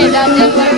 Medannya luar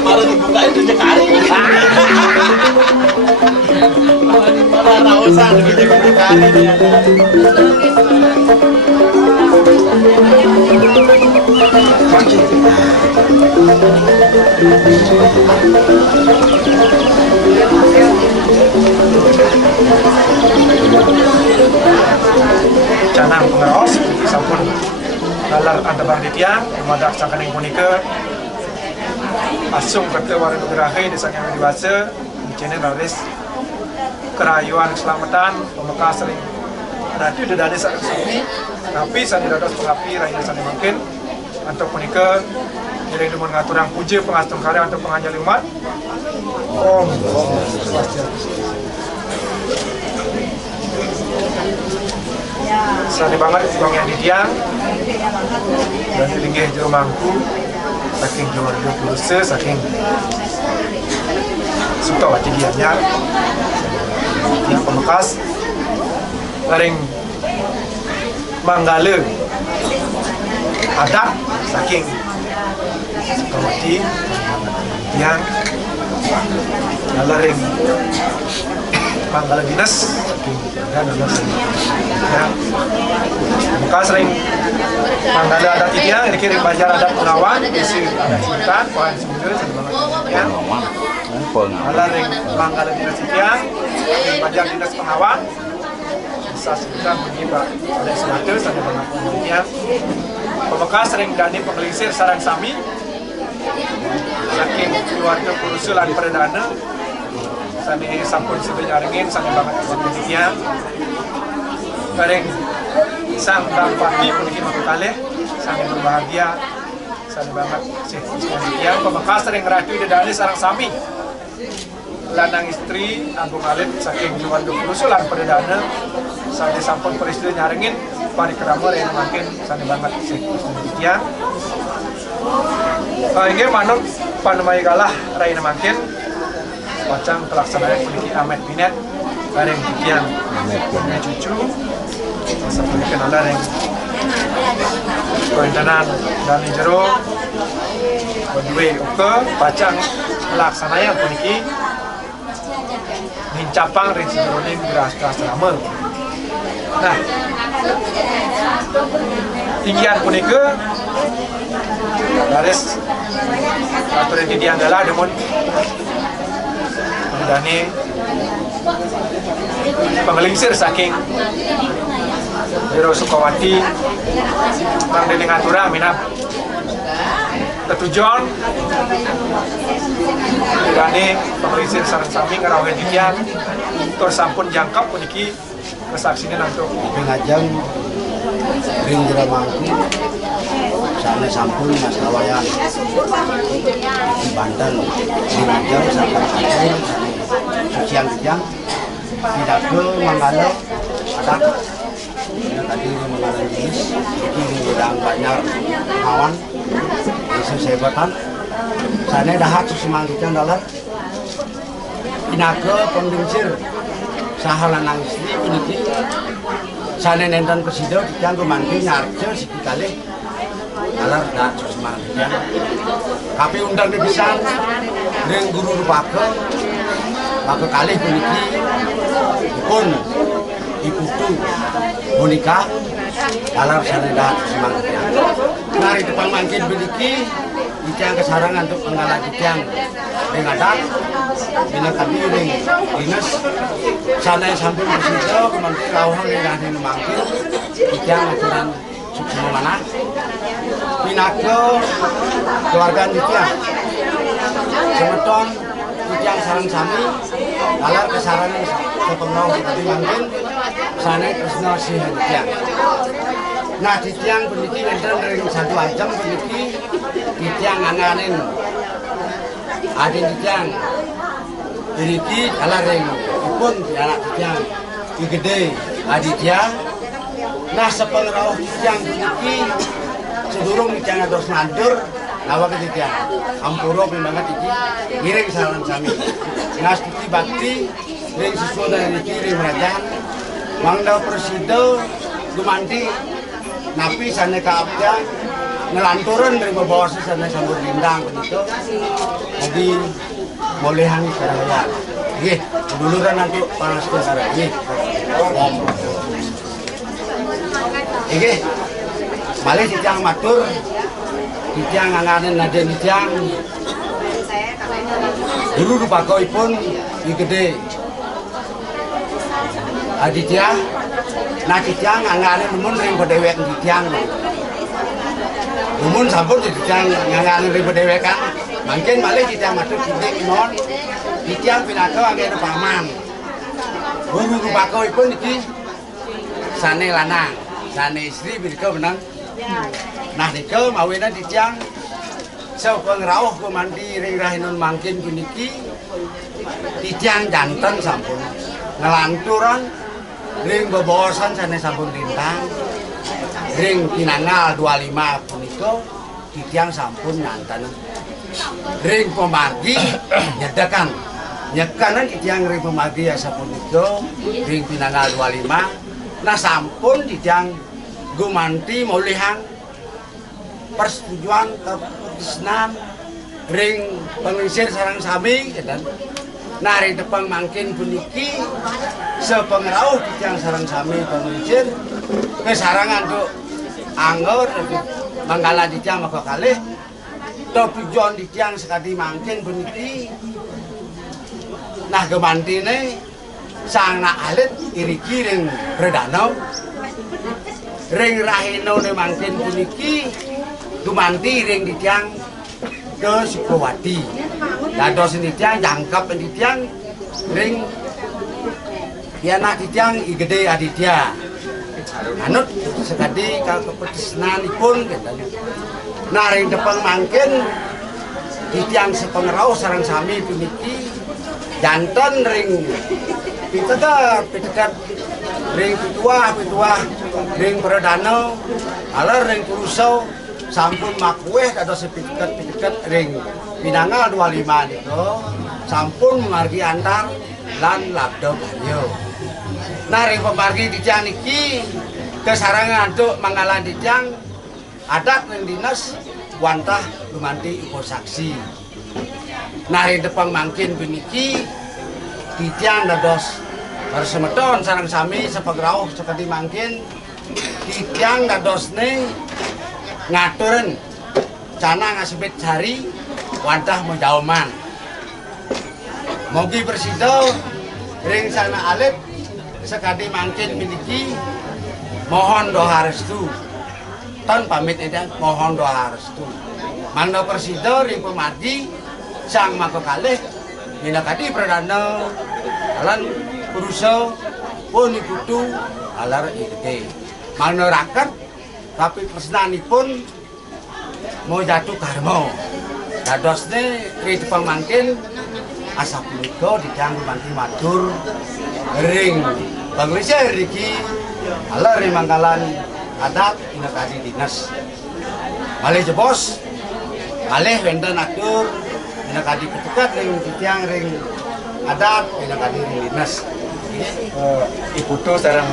Malah dibukain tuh kali. Malah rausan gitu kali dia. Canang pengeros sampun nalar antebang ditiang madak sakaning punika asung kata warga gerahe desa yang dewasa channel raris kerayuan keselamatan pemekas sering radio dedane sami tapi sani dados pengapi rakyat sani mungkin untuk punika jadi demun ngaturang puja pengastung karya untuk penganjali umat Om sani banget uang yang ditiang dan dilinggih jero mangku saking jual 20 saking suka wajib dianya yang pemekas laring manggale adat saking suka wajib yang laring manggale dinas saking dan ya pemekas sering manggale adat yang dikirim bajar adat Punawan isi adat Sultan poin sembilan yang alaring manggale dinas yang bajar dinas Punawan bisa Sultan mengiba oleh Selatan sampai dengan kemudian pemekas sering dani pengelisir sarang sami saking keluarga kurusulan perdana sani sampun sebenarnya aringin sani banget kemudian bareng sang dampati puniki makalih sani berbahagia sani banget sih kemudian pemekas sering ngeradu dedane sarang sami lanang istri Agung Alit saking keluarga kurusulan perdana sani sampun peristiwa nyaringin parikrama yang makin sani banget sih kemudian ini manut panumai galah raina makin wacang pelaksanaan puniki Ahmed Binet bareng dikian punya cucu seperti kenalan yang koindanan dan jero berdua oke pacang pelaksanaan puniki nincapang ring sejeroning beras lama. Nah, tinggian punika garis aturan di adalah demun dani pengelingsir saking Jero Sukawati Bang Deli Ngatura minap ketujuan dani pengelingsir sarang sami ngarawen dikian tur sampun jangkap puniki kesaksian untuk pengajang ring Jeramangku sana sampun Mas Lawayan di Banten pengajang sampai sampun sucian kijang tidak ke Manggala ada ya, tadi Manggala jenis ini udah banyak kawan isu sebatan sana dahat susiman kijang dalar inake penglingsir sahalan istri puniki sana nenten kesido kijang kemanti nyarce siki kalih alar dak susiman kijang tapi undang dipisan ring guru rupake maka kalih puniki pun iputu bonika alar sana dak susiman kijang mari depan mangkin puniki kijang kesarangan untuk penggalan kijang dengan adat bila kami ring dinas sana sampai bersido kemanti lauhang dengan mangkin kijang aturan sukses mana pinake keluarga kijang semeton kijang sarang sami alar kesarangan sepenau di mangkin sana Krisna sih kijang Nah di tiang peniki wonten ring satu ajeng peniki di tiang nganganin. Ada di tiang peniki kalah ring pun di anak di tiang di gede aditya. Nah sepengerauh di tiang peniki sedurung di tiang ados nandur nawa ke di tiang ampuro membanget iki ngiring salam sami. Nah stiki bakti ring sesuai dari ring kerajaan mangdau presido gumanti napi sana kaabja ngelanturan dari bawah sana sambut lindang begitu jadi bolehan seraya nggih duluran nanti panas ke saraya nggih nggih malih dicang matur dicang nganganen naden dicang dulu rupakoipun di gede Aditya, nah Aditya nganganin nemun ring pedewek Aditya. Nemun sampun Aditya nganganin ring pedewekan. Mungkin malih Aditya matur cilik mon. Aditya pinaka anggen paman. Guru rupakoipun iki sane lanang, sane istri menika menang. Nah nika mawena Aditya sapa ngrauh kumandi ring rahinun mangkin puniki Aditya janten sampun ngelanturan ring bebosan sana sampun lintang ring pinangal 25 punika titiang sampun nyantan ring pemargi nyedakan nyekanan titiang ring pemargi ya sampun itu ring pinangal 25 nah sampun titiang gumanti maulihang persetujuan keputusan ring pengisir sarang sami dan nari depan mangkin puniki sepengerauh yang sarang sami pengisir kesarangan tuh anggur manggala ditiang maka kalih tapi John ditiang sekali mangkin puniki nah gemantine sang nak alit iriki ring redano ring rahino ne mangkin puniki gumanti ring ditiang ke Sukowati. Dados nitiang jangkap nitiang ring yana titiang igede aditya. Anut sekadi ka keputusnanipun kinten. Nah ring depan mangkin titiang sepengerau sareng sami puniki janten ring pitekat ring pituah ring perdana alar ring kurusau sampun makueh kados pitekat ring pinangal 25 niku sampun margi antar lan labda baryo. Nah ring pemargi dicang niki kesarangan untuk manggalan dicang adat ring dinas wantah lumanti upo saksi. Nah ring depan mangkin puniki dicang dados persemeton sareng sami sepegrauh sekadi mangkin dicang dados ning ngaturen cana ngasibet cari wantah menjauman mogi bersido ring sana alit sekadi mangkin miliki mohon doa restu tan pamit edan mohon doa restu mangga bersido ring pemargi sang maka kalih minakadi perdana alan kuruso pun ikutu alar ide mangga raket tapi pesenanipun mau jatuh karmo dadosne ri tepang mangkin asap punika dicang manti matur ring panglisir iki ala ring mangkalan adat inakadi dinas malih jebos malih wenten atur inakadi ketukat ring titiang ring adat inakadi ring dinas iputu sareng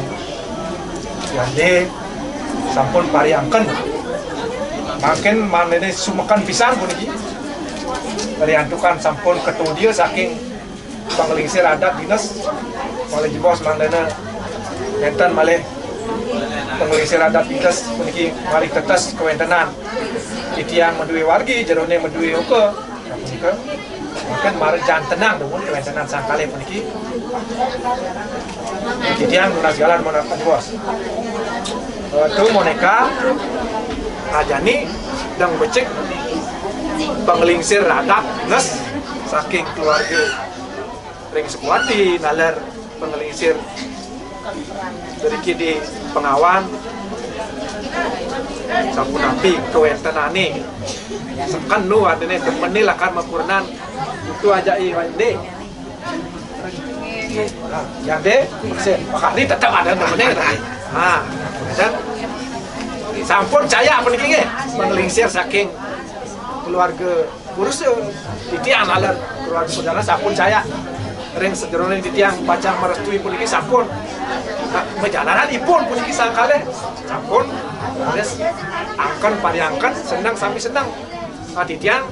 yande sampun pariangken makin manene sumekan pisan puniki pariantukan sampun ketudia saking panglingsir adat dinas oleh jebos manene enten malih panglingsir adat dinas puniki mari tetes kewentenan titiang menduwe wargi jerone menduwe oke punika mungkin mari jantenang demun kewentenan sangkale puniki titiang lunas jalan monakan bos itu moneka ajani dan becek penglingsir adat dinas saking keluarga ring Sukowati nalar penglingsir dari kidi pengawan sampun api kewentenane sekan nu adene temen ni lakan mapurnan itu aja iwande yang de persen pakali tetap ada temennya tadi dan sampun caya puniki nggih menglingsir saking keluarga kurus titiang alat keluarga saudara sampun caya ring sederone titiang baca merestui puniki sampun perjalanan ipun puniki sangkale sampun terus angkan pariangkan senang sami senang titiang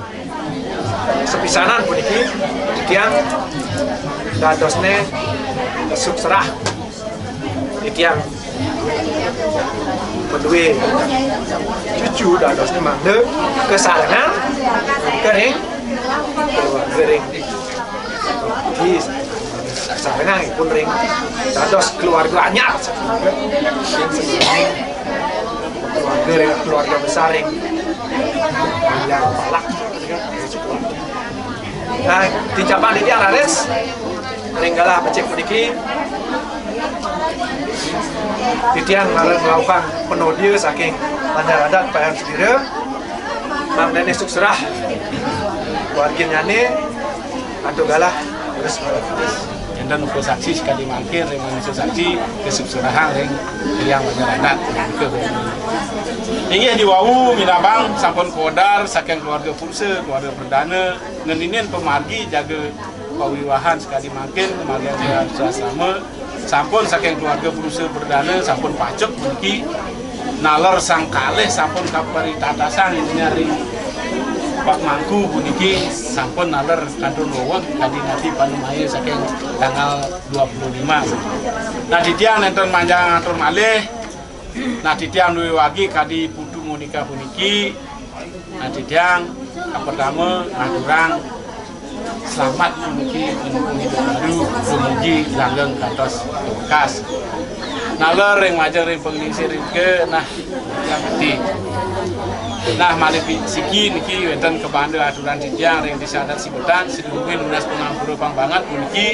sepisanan puniki titiang dadosne kesuk serah titiang kedua cucu dadosne mangde kesalangan kering di salangan pun ring dados keluarga anyar keluarga besar ring yang balak nah di cabang ini Arares ringgalah becek puniki titiang melakukan penodio saking bandar adat Payan Sudira mang nene sukserah warginane atau galah terus dan ukur saksi sekali mangkir yang manusia saksi kesukserahang yang bandar adat ke ini di wau minabang sampun kodar saking keluarga Purse keluarga perdana ngendinin pemargi jaga pawiwahan sekali makin kemargian sama sampun saking keluarga Purse perdana sampun pacok puniki nalar sang kalih sampun kapari tatasan nyari Pak Mangku puniki sampun nalar kandung lowon kadi nanti panumaya saking tanggal 25 nah ditiang nenten manjang atur malih nah ditiang duwe wagi kadi putu Monika puniki nah ditiang pertama ngaturang selamat puniki hidup baru dumugi langgeng kantos bekas nalar yang wajar yang penglingsir ke nah yang penting nah malih siki niki wonten kebanda aturan titiang yang disadat sibetan sidumugi lunas pengampura pang banget puniki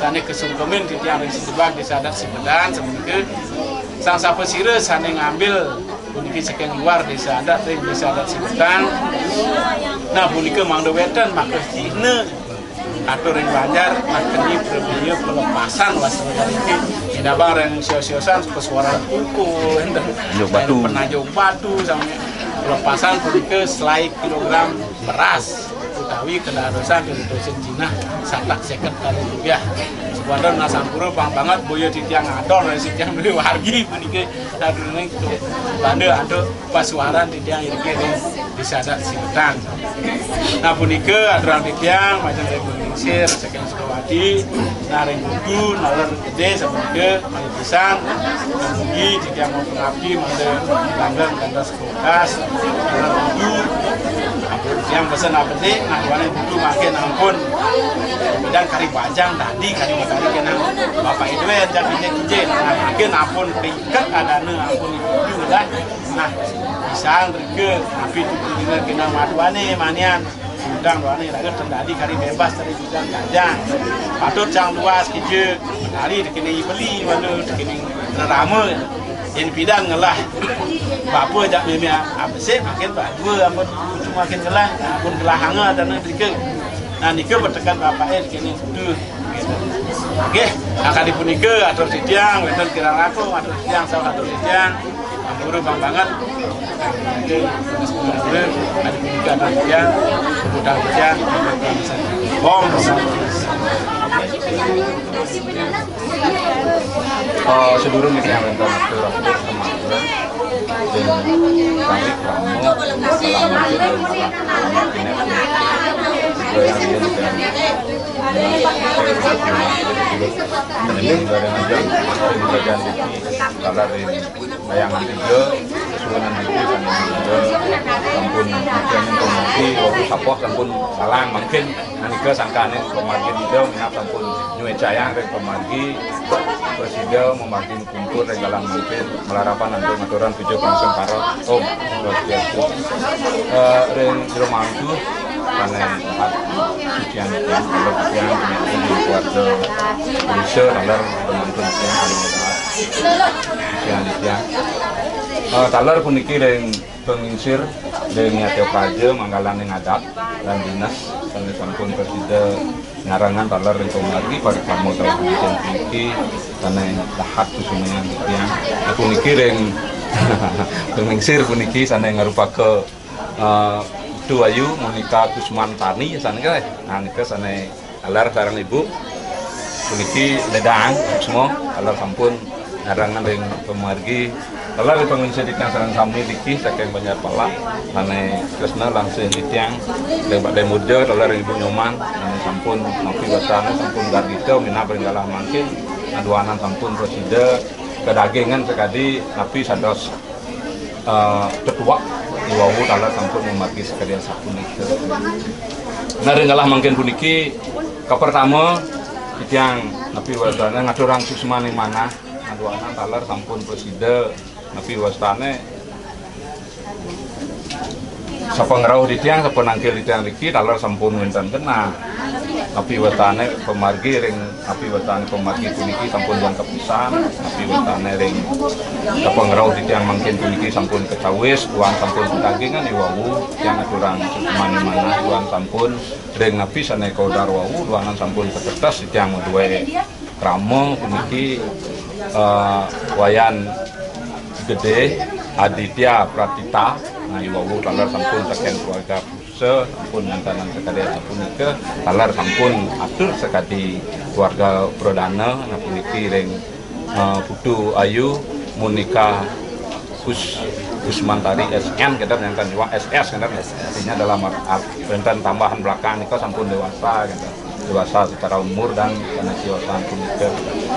sane kesungkemin titiang yang sidebak disadat sibetan semenike sang sapesire sane ngambil puniki saking luar disadat ring disadat sibetan nah puniki mangda wetan maka cine atur ring Banjar makeni prebieu pelepasan wasana iki dabang ring sio-siosan pesuara kuku enten penajong batu sampai pelepasan puniki selai kilogram beras utawi kedadosan dari dosen Cina satak seket kali rupiah sebuah nasampura bang banget boyo titiang ador dari titiang beli wargi puniki sadurunge banda ando pasuaran titiang iki disadat sibetan nah puniki aturan titiang macam sir saking Sukawati naring budu nalar gede sebagai mali pisan mugi titiang mau pengabdi mangde langgeng kantos kulkas nalar budu yang pesen apa sih nah wane budu makin ampun dan kari bajang tadi kari kenang bapak itu ya jadi kije nah makin ampun tingkat adana ampun budu lah nah pisang rege tapi itu kenang maduane manian udang doane raga tendadi kari bebas dari udang gajah patut jang luas kije hari dikini beli mana dikini rame yang bidang ngelah bapa jak meme apa sih makin dua ampun makin ngelah ampun gelah hanga dan dike nah nike bertekan bapak dikini kudu oke akan dipunike atur titiang wonten kirang aku atur titiang salah atur titiang guru bang banget oke sebenarnya ada punike atur titiang budal titiang bom sedurung iki yang wonten bayangan video susunan video sampun informasi waktu sapoh sampun salang mungkin nanti sangkane pemargin video minap sampun nyuwe jaya rek pemargi presiden memakin kumpul regalan mungkin melarapan nanti aturan video langsung karo om terus biasa reng jero mantu karena empat sucian yang keluarga Indonesia nalar teman-teman yang sucian ya taler puniki ring penginsir ring Yatio Praja manggalan ing adat lan dinas sampun presiden ngarangan taler ring pemargi pada kamu telah puniki sane lahat kusumayan tiyang puniki ring penginsir puniki sane ngarupake Tu Ayu Monika Kusmantani sane kae nah nika sane taler sareng ibu puniki ledang semua taler sampun ngarangan ring pemargi taler penginsir ditiang sareng sami diki saking banyak pala ane Kresna langsung ditiang ring Pak Muda taler ibu Nyoman ane sampun nopi wasana sampun gargito minap ring galah mangkin aduanan sampun presida kedagingan sekadi napi sados ketua Iwawu taler sampun memargi sekalian sapunika. Nah ring galah mangkin puniki pertama ditiang napi wasana ngaturang susmane manah aduanan taler sampun presida napi wastane sapa ngrauh di tiang sapa nangkil di tiang riki taler sampun wonten kena napi wastane pemargi ring napi wastane pemargi puniki sampun jan kepisan napi wastane ring sapa ngrauh di tiang mangkin puniki sampun kecawis uang sampun dagingan iwawu tiang aturang mana-mana uang sampun ring napi sane kodar wawu uangan sampun ketetes di tiang duwe krama puniki wayan gede Aditya Pratita nah iwawu taler sampun saking keluarga Puse sampun ngantanan sekali sapunika taler sampun atur sekadi keluarga Prodana nah puniki ring Putu Ayu Monika Kusmantari SN kita nyangkan jiwa SS kan artinya dalam rentan tambahan belakang nika sampun dewasa gitu dewasa secara umur dan penasiwatan punika.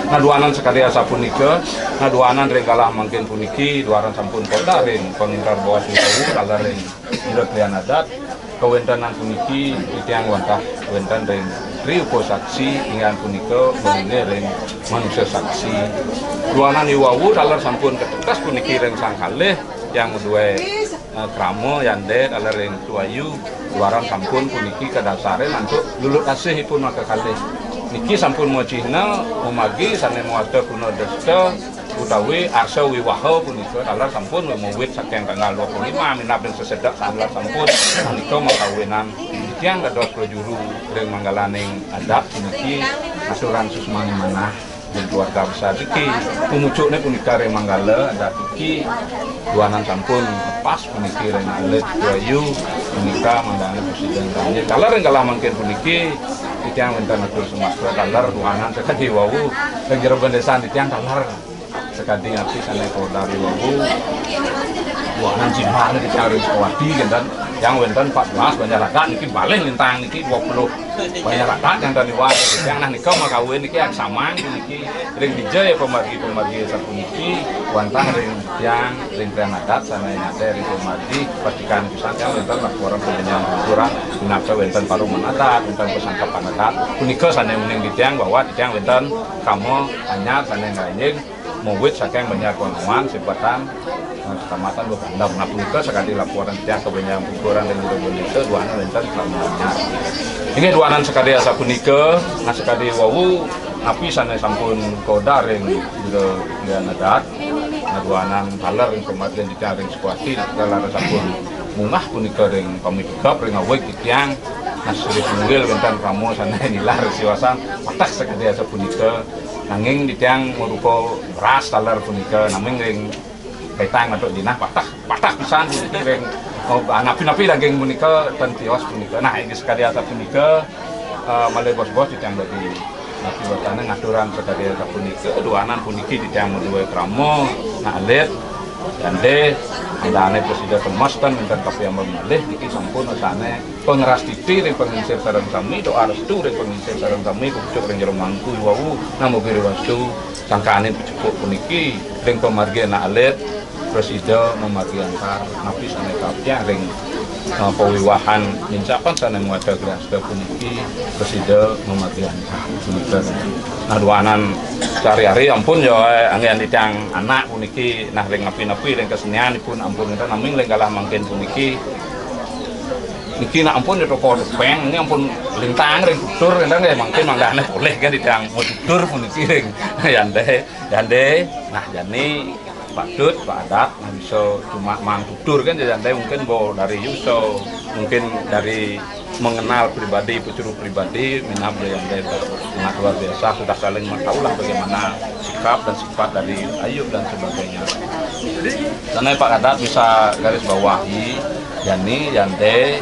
Nah duanan sekali asa punika, nah duanan ring kalah mangkin puniki, duanan sampun kota ring pengintar bawah Iwawu taler ring Direklian adat, kewentanan puniki ditiang wantah kewentan ring Triupo saksi ingan punika mengenai ring manusia saksi. Duanan Iwawu taler sampun ketetes puniki ring sang kalih yang dua kramo yande taler ring Tu Ayu luaran sampun puniki kadasare untuk luluk kasihipun maka kalih niki sampun mocihna umagi sane muata kuno desta utawi arsa wiwaha punika taler sampun memuwit saking tanggal 25 minapin sesedak taler sampun menika makawinan tiyang kados prajuru ring manggalaning adat puniki asuran susmani manah dan keluarga besar iki pumucukne punika ring manggala adat iki duanan sampun lepas puniki ring alit Ayu punika mandane presiden kami taler ring kalah mangkin puniki tiyang wonten atur Sumatera taler duanan sekadi wawu ring jero bendesan tiyang taler sekadi api sane kodar wawu duanan jimbal di cari Sukawati dan yang wonten 14 masyarakat niki balik lintang niki 20 masyarakat yang dari wae yang nah nika makawin niki samang niki ring dijaya pemargi sapuniki wantah ring yang ring adat sana nyate ring pemargi patikan pisan yang wonten laporan penyanyi kurang ginapsa wonten paruman adat wonten pesangkapan adat punika sana uning ditiang bahwa ditiang wonten kamu anyar sana nganying muwit saking banyak konsumen sebatan kecamatan Bukandam. Nah punika sekali laporan tiang kebanyakan ukuran dengan Indonesia duanan wonten selamanya. Ini duanan sekali asa punika, nah sekali wawu napi sana sampun kodar ring dengan adat. Nah duanan taler ring kematian ditiang ring Sukawati taler sampun mungah punika ring pamikap ring awek tiang nasri punggil wonten kamu sana nilar siwasan patak sekali asa punika nanging ditiang merupa beras taler punika naming ring kaitang untuk dinah patah pisan ring napi-napi lagi punika ten tios punika nah ini sekali atas punika malih bos-bos ditiang dari napi watane ngaturan sekali atas punika duanan puniki ditiang dua kramo nah alit yande andane presiden pemastan minta kapiyambang malih iki sampun asane pengeras titi ring penginsir sareng sami doa restu ring penginsir sareng sami kucuk ring jero mangku wawu namo kiri restu sangkane cukup puniki ring pemargi na alit presiden memargi antar napi sane kapya ring pewiwahan mincapan sana muada gelas puniki presiden memargi antar punika nah duanan sehari-hari ampun yo angin ditiang anak puniki nah ring napi-napi ring kesenian pun ampun kita naming ring kalah mangkin puniki niki nak ampun itu kode peng ini ampun lintang ring tutur kan nggak mungkin manggane boleh kan ditiang mau tutur puniki ring yande nah jani Pak Dut, Pak Adat, nah bisa cuma mang tutur kan jadi mungkin bo dari Yuso, mungkin dari mengenal pribadi, pencuru pribadi, minam yang sangat luar biasa, sudah saling mengetahui bagaimana sikap dan sifat dari Ayub dan sebagainya. Karena Pak Adat bisa garis bawahi, Jani, Yante,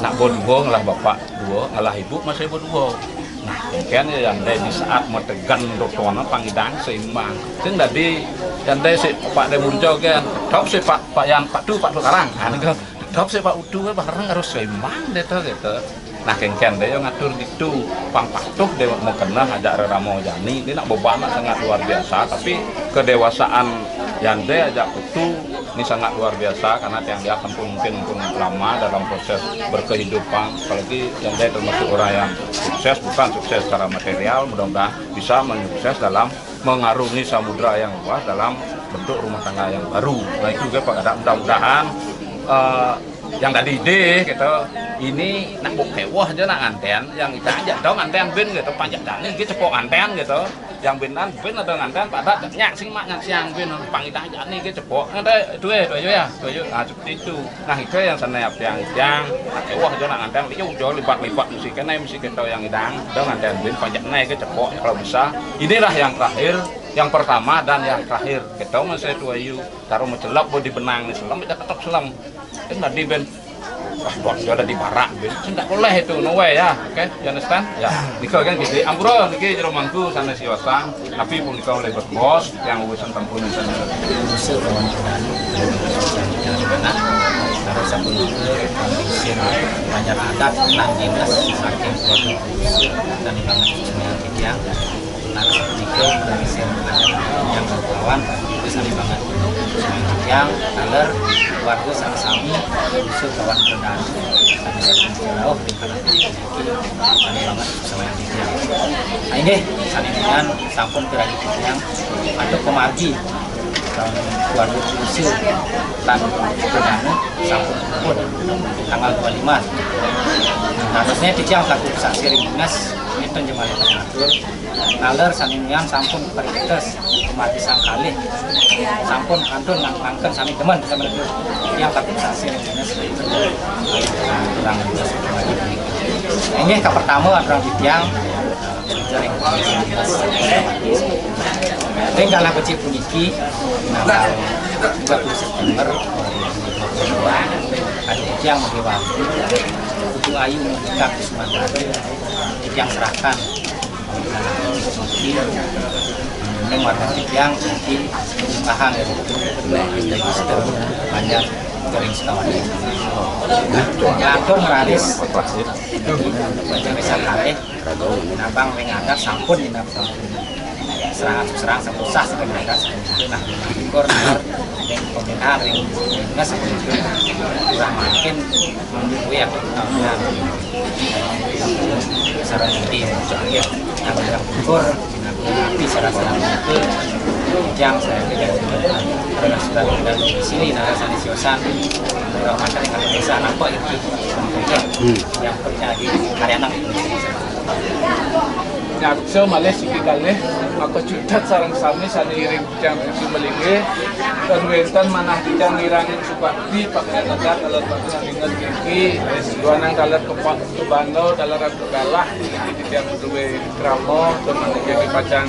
nak bodoh ngalah bapak dua, ngalah ibu masih bodoh. Nah, mungkin yang di saat metegan dokternya pangidang seimbang.ซึ่งtadi yang si Pak Demunjo kan, top si Pak Yan Pak Du Pak Sekarang, nah ini top si Pak Udu bareng harus seimbang deh gitu. Nah, kengken deh yang ngatur gitu, pang patuh dia mau kena ajak Ramo Jani, ini nak beban sangat luar biasa, tapi kedewasaan yang dia ajak itu ini sangat luar biasa karena yang dia mungkin lama dalam proses berkehidupan, apalagi yang dia termasuk orang yang sukses, bukan sukses secara material, mudah-mudahan bisa menyukses dalam mengarungi samudra yang luas dalam bentuk rumah tangga yang baru. Nah itu juga Pak Adat, mudah-mudahan yang tadi ide gitu ini nak bukewah aja nak anten yang kita aja dong anten bin gitu pajak dani gitu cepok anten gitu yang binan bin atau anten pada nyak sing mak nyak siang bin pangita aja nih gitu cepok ada itu ya seperti itu. Nah itu yang sana yang kewah aja nak anten itu jauh lipat mesti kena mesti kita yang idang dong anten bin pajak naik gitu cepok kalau bisa. Inilah yang terakhir, yang pertama dan yang terakhir kita masih tua yu taruh mencelap bodi benang nih selam kita ketok selam kan tadi ben wah dia ada di barak ben tidak boleh itu no way ya oke you understand ya nikah kan gitu ampuro niki jero mangku sana siwasang tapi pun nikah oleh bos yang urusan tampun di sana usul kawan anak harus sambung kondisi banyak adat nang dinas saking keluarga dan banget semuanya yang nikah dari yang kawan itu sani banget yang aler keluarga sama-sama usul kawan perdana sani jauh di kanan sani banget sama yang dikiang. Nah ini sani dengan sampun kerajaan dikiang atau kemargi keluarga usul dan perdana sampun pun tanggal 25. Harusnya dikiang takut saksi ringas itu jemaah pengatur naler sanian sampun periketes kemati sang kali sampun kantun ngangkan sami teman sama itu yang takut saksi kurang ini ke pertama orang bitiang jaring ring dalam kecil puniki tanggal 20 September 2022 ada yang waktu Kutu Ayu mengikat di Sumatera yang serahkan ini warga yang di tahan dari master banyak kering sekali ngatur ngeraris baca besar kali nabang mengadar sampun di nabang serang susah sebenarnya nah ikor yang komentar yang nggak seperti itu kurang makin menunggu ya saran ini yang ikor tapi saran itu yang saya tidak pernah sudah tinggal di sini nah saya di Siosan orang makan yang biasa nampak itu yang terjadi karya anak Nyakso malih siki kalih maka judat sareng sami saniring jang sisi melinge dan wenten manah dijang ngirangin supakti pakai adat alat batu nandingan kiki duanang dalat kepak kebando dalat galah iki dijang duwe kramo dan maniki pacang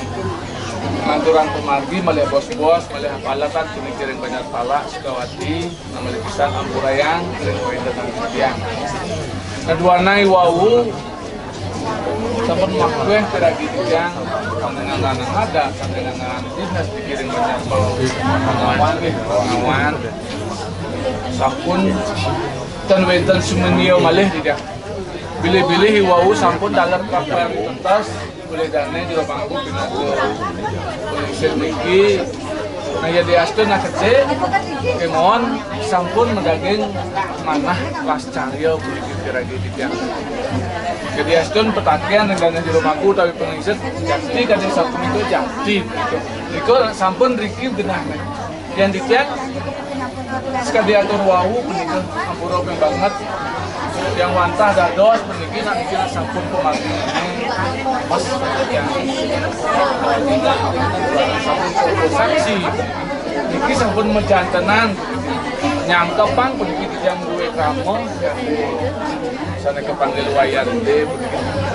manturan pemargi malih bos-bos malih apalatan kini kiring banyak pala Sukawati malih pisan ampurayang kiring wenten nang kedua nai wau sampun makwe tidak dijang dengan ada dengan dinas dikirim banyak pengawan sampun dan wenten sumenio malih tidak pilih-pilih wau sampun dalam kapal tuntas boleh dana di Bangku bina polisi niki nah ya diastu nak kece kemon sampun medaging manah pas caryo polisi diragi dijang jadi astun petakian dengan di rumahku tapi pengisut jadi kadang satu itu jadi itu sampun Riki genah yang dicek sekali atur wau menikah ampuro banget yang wantah dados peniki nak dikira sampun pemargi mas yang sampun saksi Niki sampun mejantenan nyangkepan peniki yang duwe kramo sana kepanggil wayan de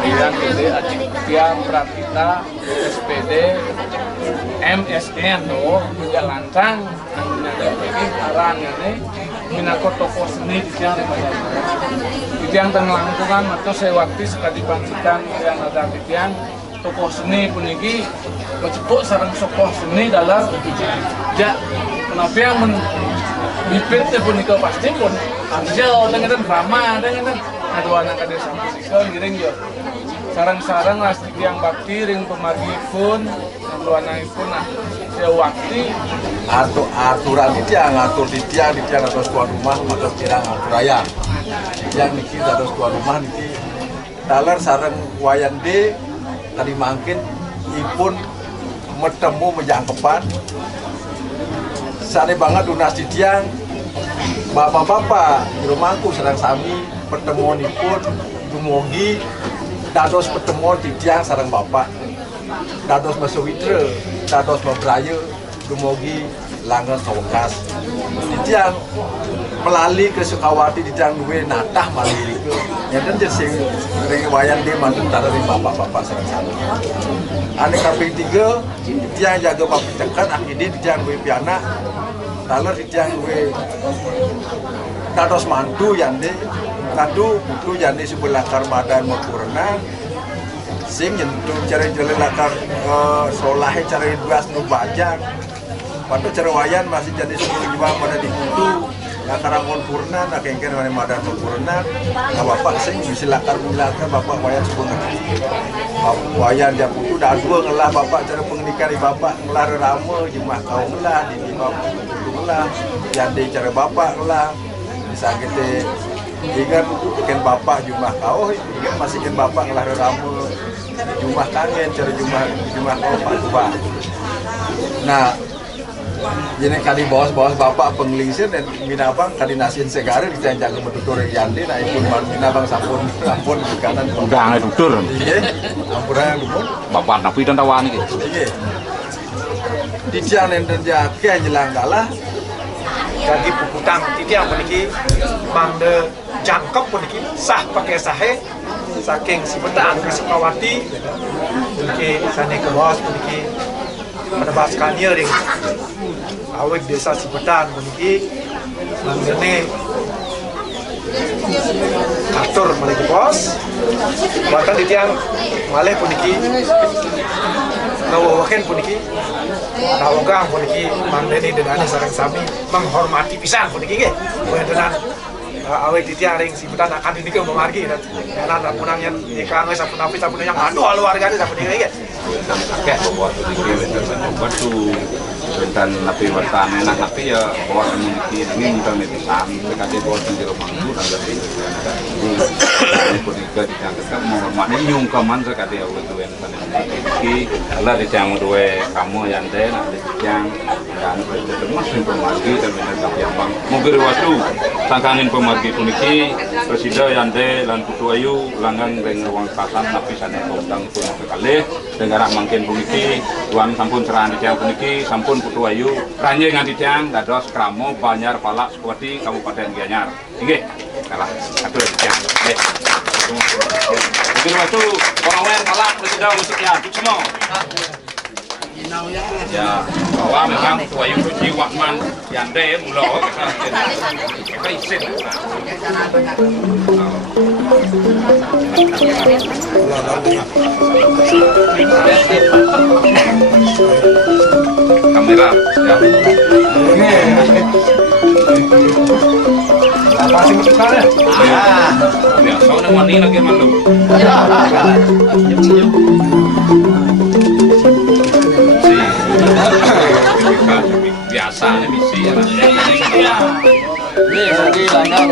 yang gede adik tiang Pratita SPD MSN juga lancang ada begini arang ini minako toko seni di tiang tengah atau sewakti sekali bangsitan yang ada di tiang toko seni puniki mencepuk sarang tokoh seni dalam kenapa yang bibit punika pasti pun anjel dengan drama dengan aduh anak ada sampai sikon giring yo sarang-sarang lasti yang bakti ring pemargi pun aduh anak pun sewakti aturan itu yang ngatur di tiang atas tuan rumah maka tidak ngatur raya yang niki atas tuan rumah niki taler sarang wayan de tadi mangkin ipun metemu menjangkepan sane banget dunas di tiang bapak-bapak di rumahku sedang sami pertemuan pun dumugi dados pertemuan di tiang sarang bapak dados masewitra dados memberaya dumugi langgan sawkas di tiang melalui ke Sukawati di tiang duwe natah malih ke yang dan jadi ring wayan dia mantun dari bapak-bapak sarang sami ane kaping 3 di tiang jaga bapak cekat akhirnya di tiang duwe pianak taler di tiang duwe dados mantu yande kadu butuh yande sebelah karmadan mempurna sing nyentuh cara jalan lakar solahe cara duas nu bajang pada cara wayan masih jadi 10 jiwa pada dibutuh ya karangon purna nak kengken mana madan mempurna nah bapak sing bisa lakar bapak wayan sebenarnya bapak wayan dia butuh dah dua ngelah bapak cara pengenikan di bapak ngelah rame jemaah kaum ngelah di bapak ngelah yande cara bapak ngelah bisa kita ingat ikan bapak jumlah kau ingat masih ikan bapak ngelah rame jumlah kangen cara jumlah kau pak tua nah jadi kali bos bapak pengelisir dan minabang kali nasin segar di jaga metutur yandi nah ikut minabang sampun kanan udah nggak tutur iya ampuran lumut bapak napi dan tawan gitu iya di jalan dan jaga nyelanggala jadi puputang itu yang memiliki mangde jangkep memiliki sah pakai sahe saking sebentar ke Sukawati memiliki sana ke bawah memiliki penebaskannya ring awet desa Sibetan memiliki mangde atur memiliki bos bahkan di tiang malih memiliki ngawawakan puniki nawogang puniki mandeni dengan sareng sami menghormati pisan puniki ge dengan awet titiang ring si betan akan ini ke memargi dan anak punangnya nikah nggak sapun api sapun yang anu keluarga ini sapun ini ge kayak buat batu bentan napi watan enak tapi ya buat memiliki ini mudah netizen sekali buat di rumah itu ada di ini pun juga diangkat menghormati nyungkaman sekali ya itu yang memiliki Allah dijang dua kamu yang deh nanti dijang dan termasuk pemargi terminal yang bang mobil waktu sangkangin pemargi puniki presiden yang deh lan putu ayu langgang dengan uang pasar tapi sana kodang pun sekali dengan mungkin puniki tuan sampun cerahan dijang puniki sampun putu ayu ranje nganti tiang dados kramo Banyar Palak Sukawati Kabupaten Gianyar inggih kalah satu dijang nggih mobil waktu orang Palak presiden musiknya semua ya bahwa memang Wayu Ruji Wakman Yande Mulo kita isin kamera ya apa sih sekarang ya soalnya wani lagi mandu biasa nih misi ya ini lagi langgang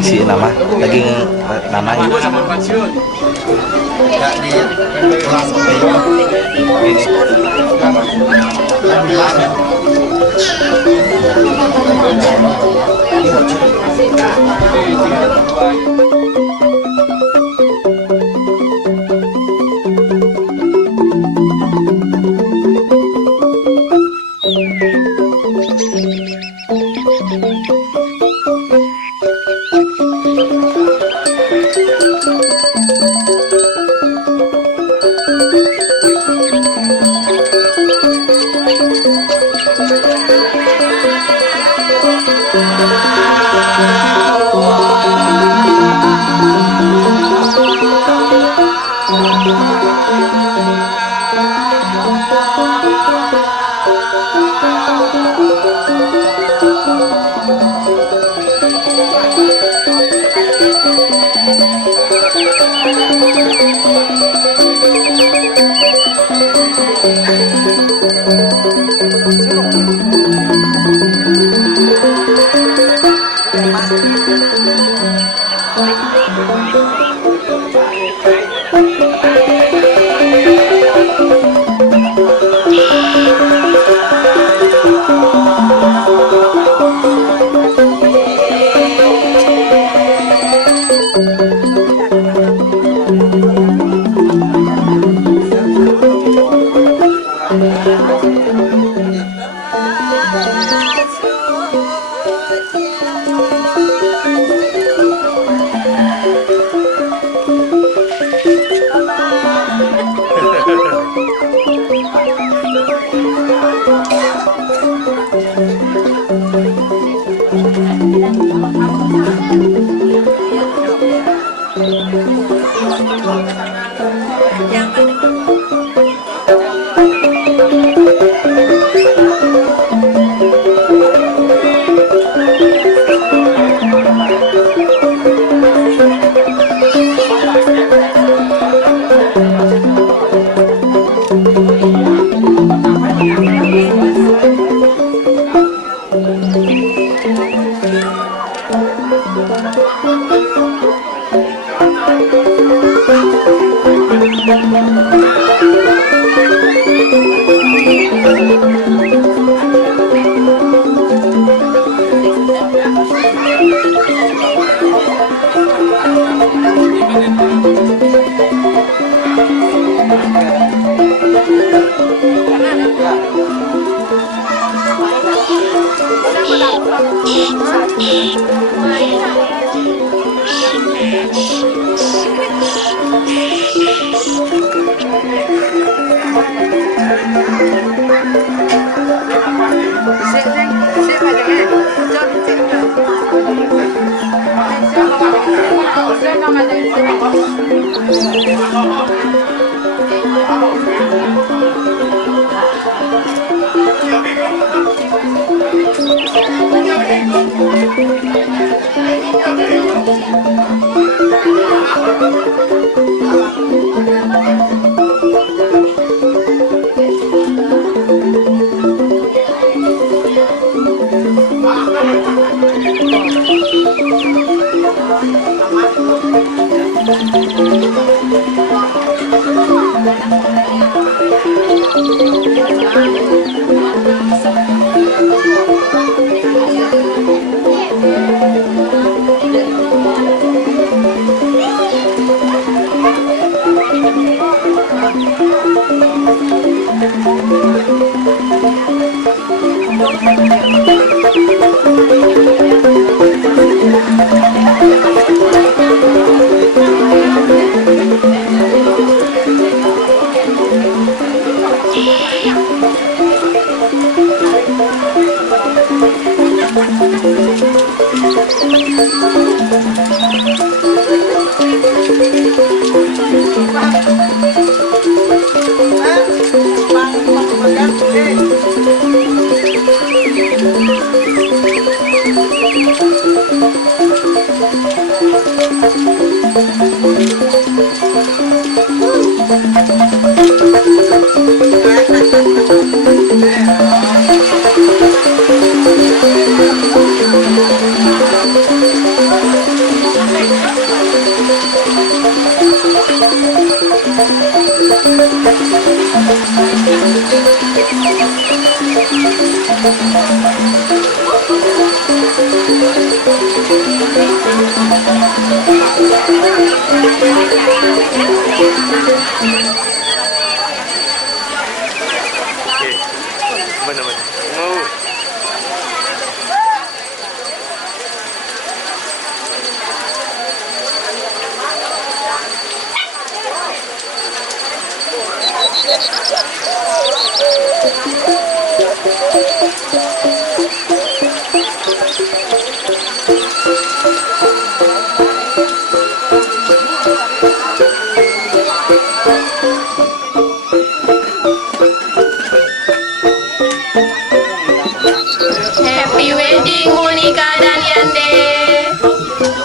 si nama lagi nanah Dua sama pensiun. Enggak di kelas ini.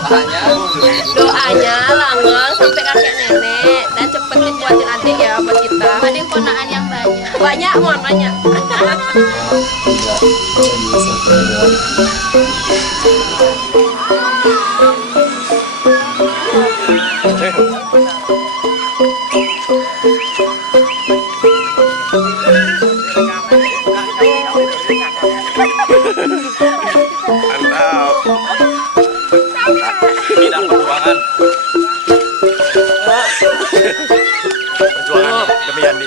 Doanya langgeng sampai kakek nenek dan cepet dibuatin adik ya buat kita. Adik ponaan yang banyak. Banyak, mohon banyak. Bidang perjuangan. Perjuangan demi Yandi.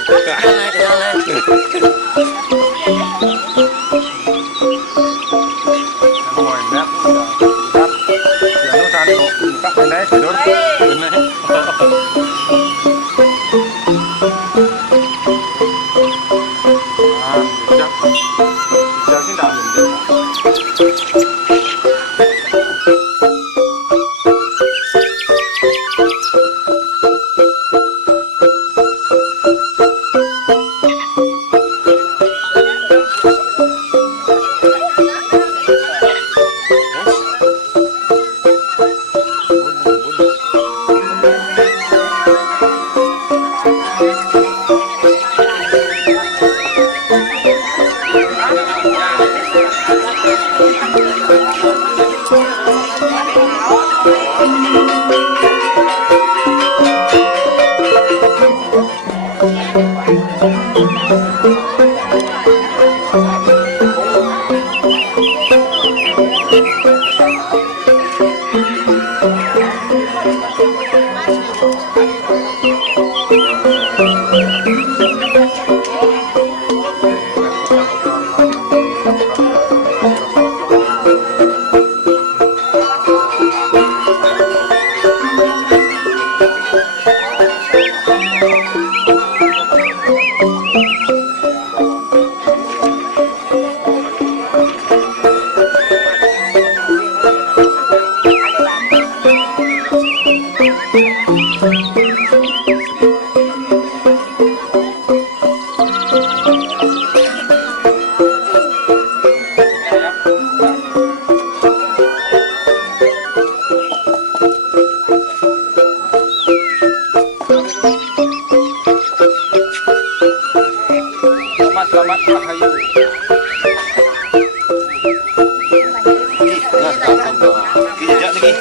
Selamat Rahayu. Kijak lagi.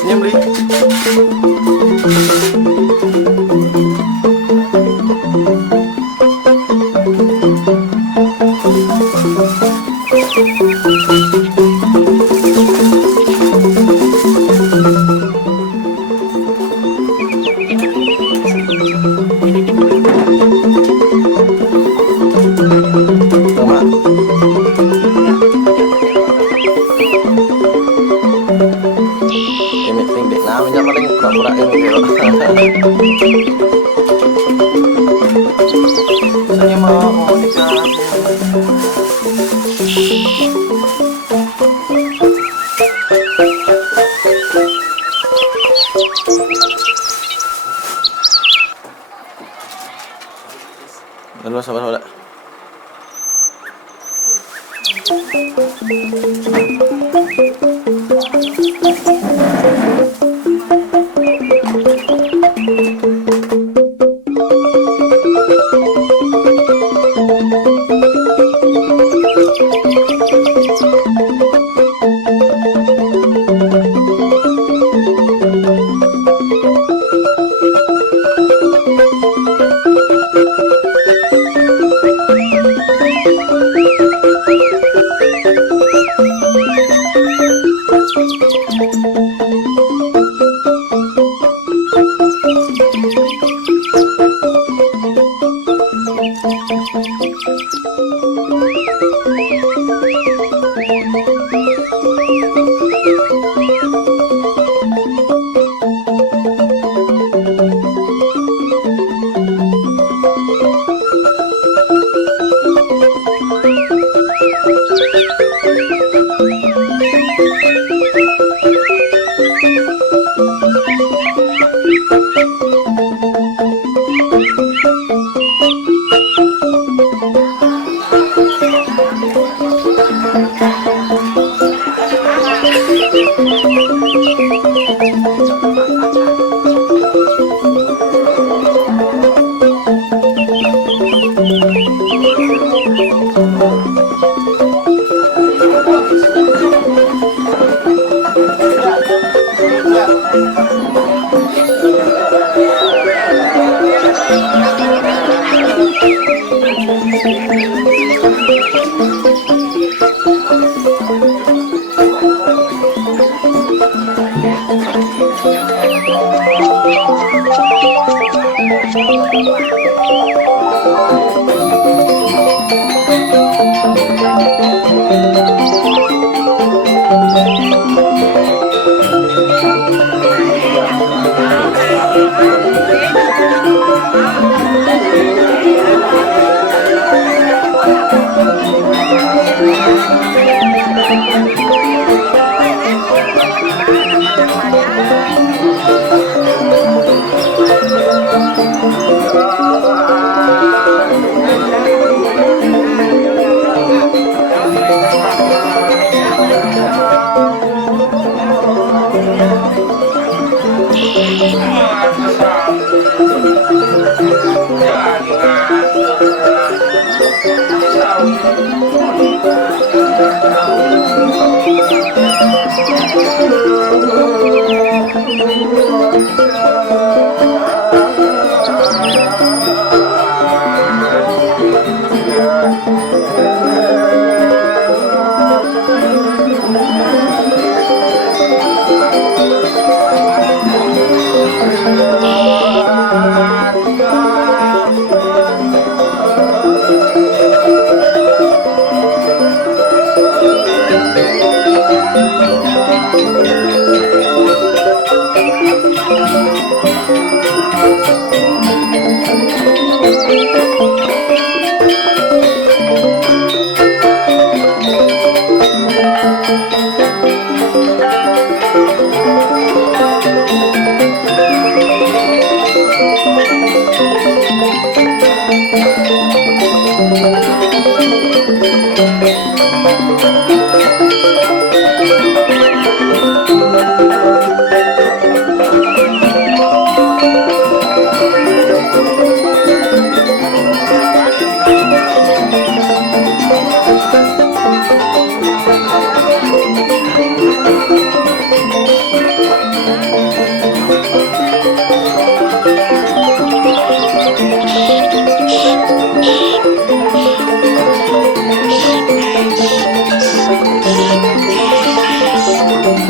Senyum, Li. Ini tinggi namanya paling pura-pura ini yo. Saya mau nikah. Halo sahabat-sahabat.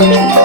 Thank you.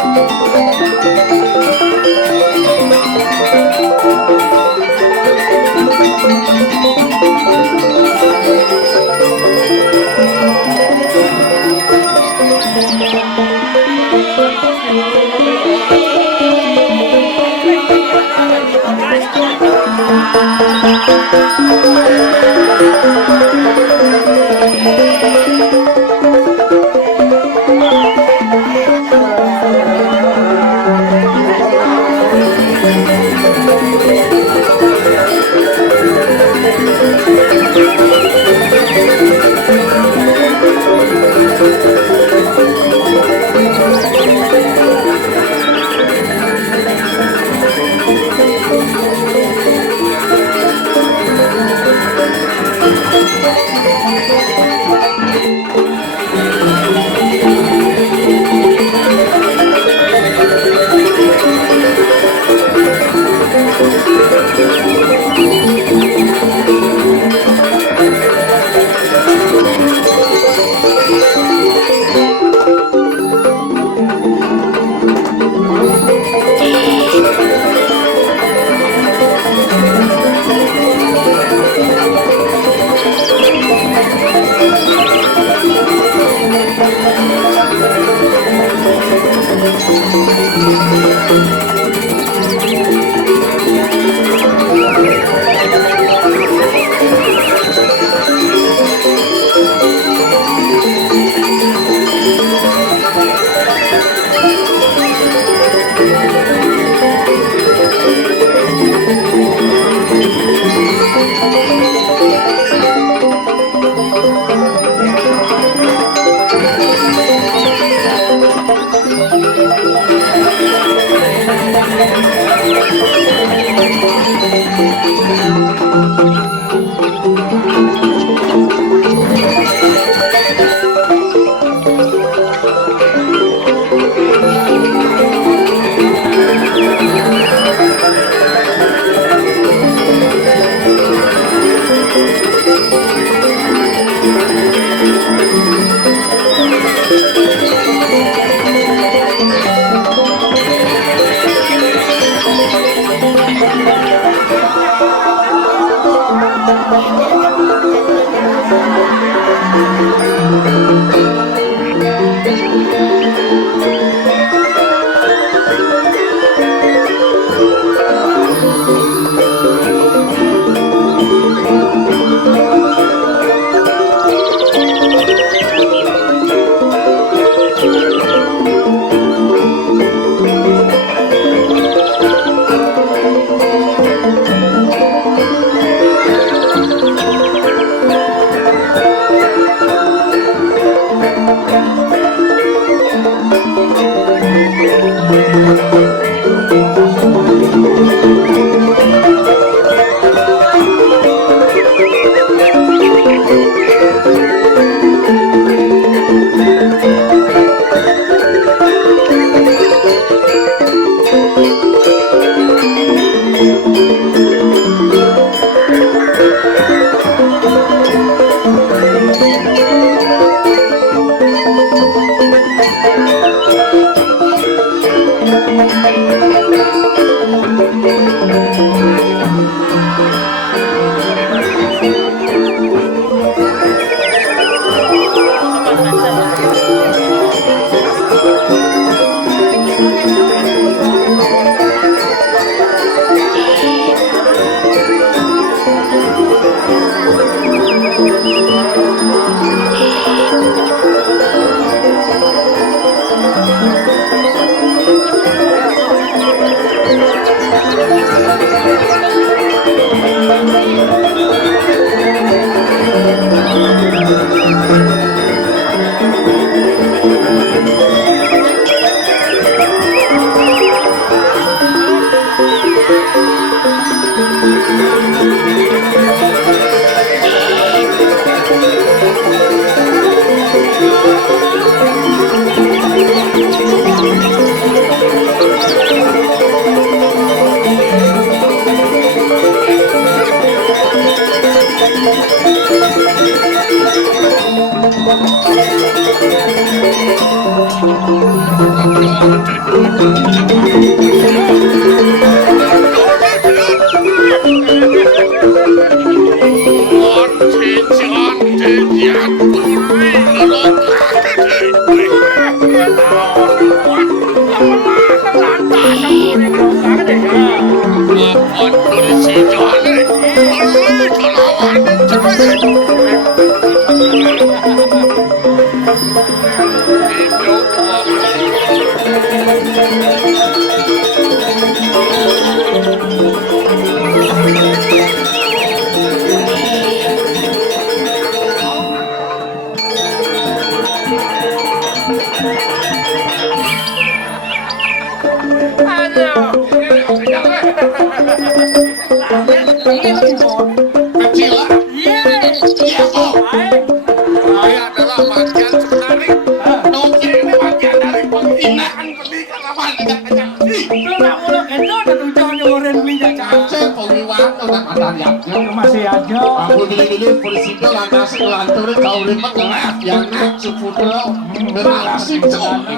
Masih aja. Aku dulu polisi itu lantas lantur kau lipat ngelak yang nak sepuluh beralasin cowok.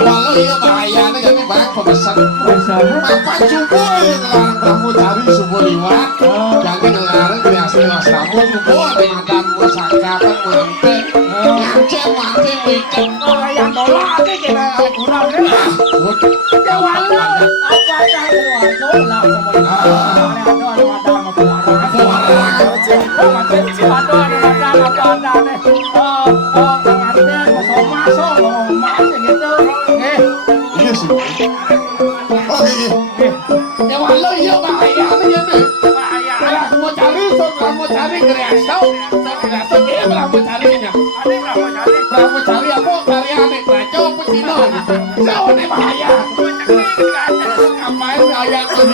Walau iya bahayanya jadi banyak pemesan. Apa cukup ngelarang kamu cari subuh liwat. Jangan ngelarang kreasi mas kamu subuh dengan kamu sakapan mante. Ngacem mante weekend. Yang tolak aja kira kurang deh. Ya walau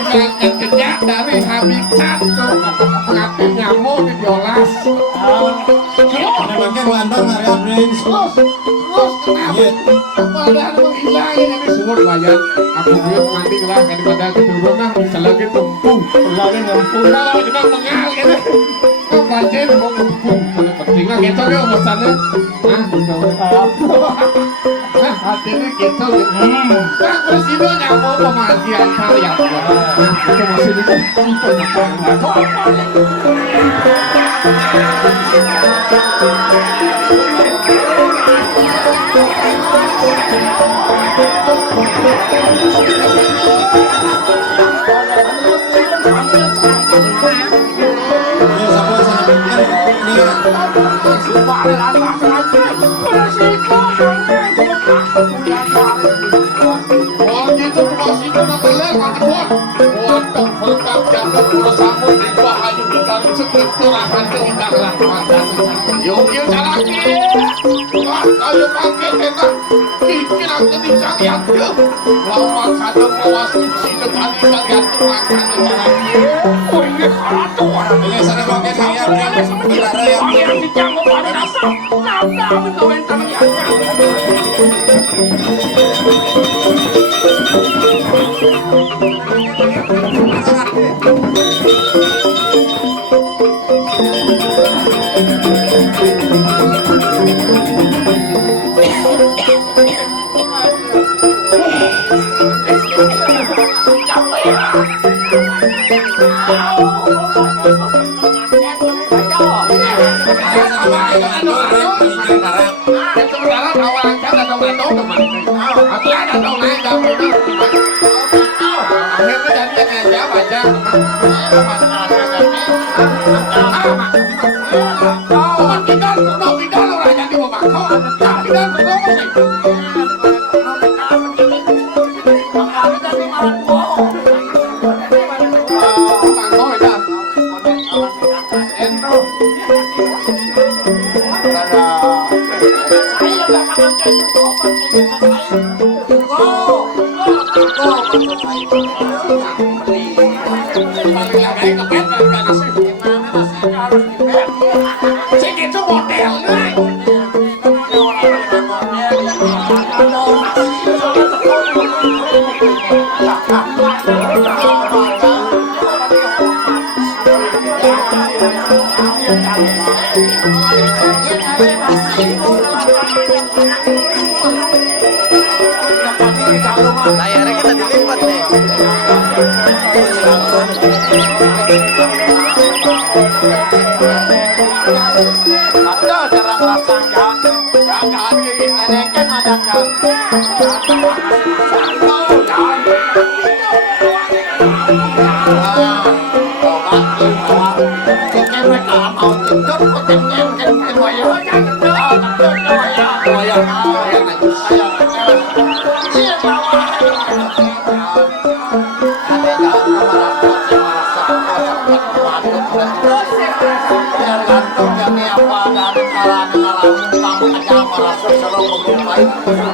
apa yang dari habitat pengantin nyamuk di biolas. Mungkin London area Prince. Terus kenapa? Ada menghilang ini sumur bayar. Aku dia mandi lah daripada keturunan bisa lagi tumpung, lagi ngumpul. Kalau juga mengal gitu. Kau baca mau ngumpul. Pentingnya gitu ya pesannya. Hatinya gitu. Kan presiden nyamuk pemandian karya. Itu masih ditumpul.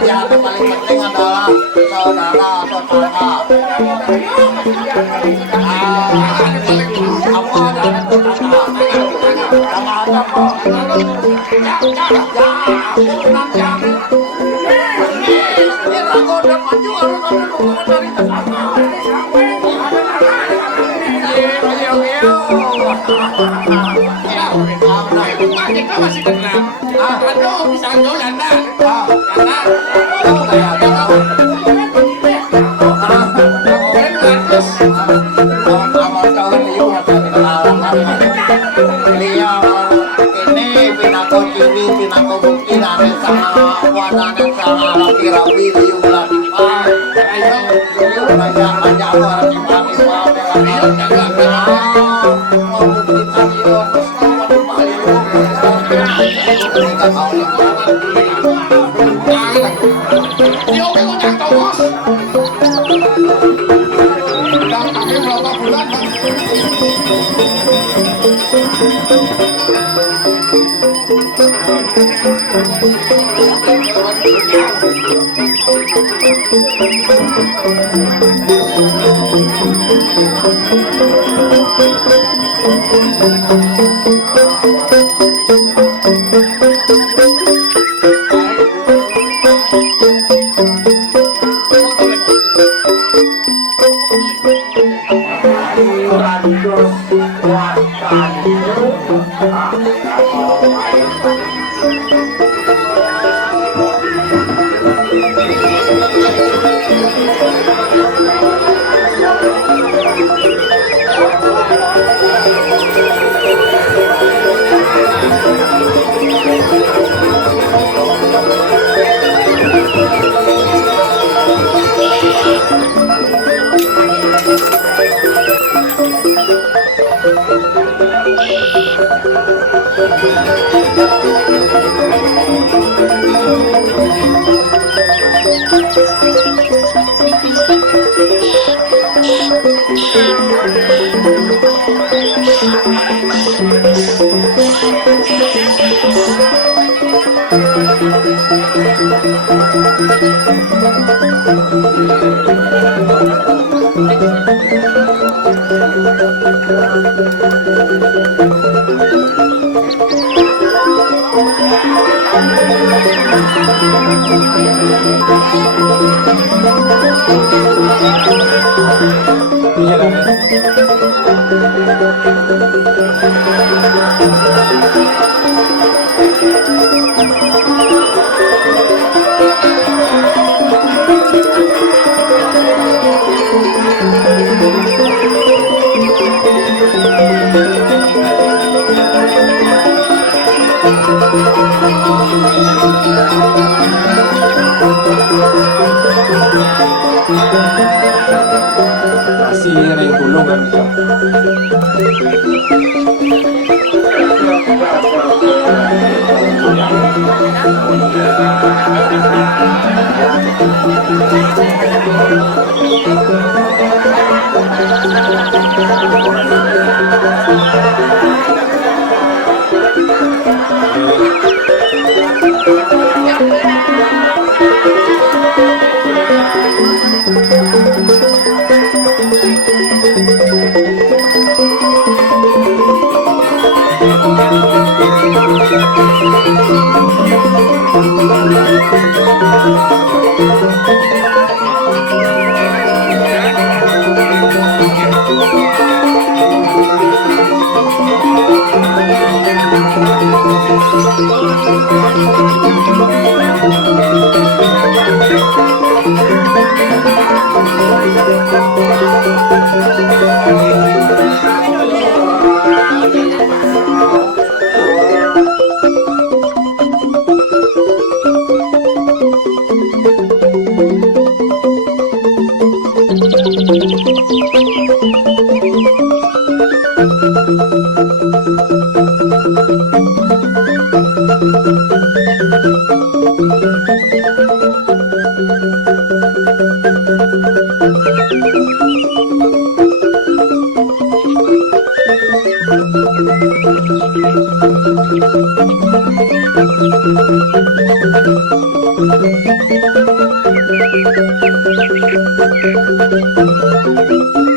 Yang paling penting adalah saudara atau tetangga. Apa ada tetangga? Jangan ada kok. Ini lagu udah maju harus ada dukungan dari tetangga. Kita masih kenal. Aduh, bisa jualan dah. Thank you.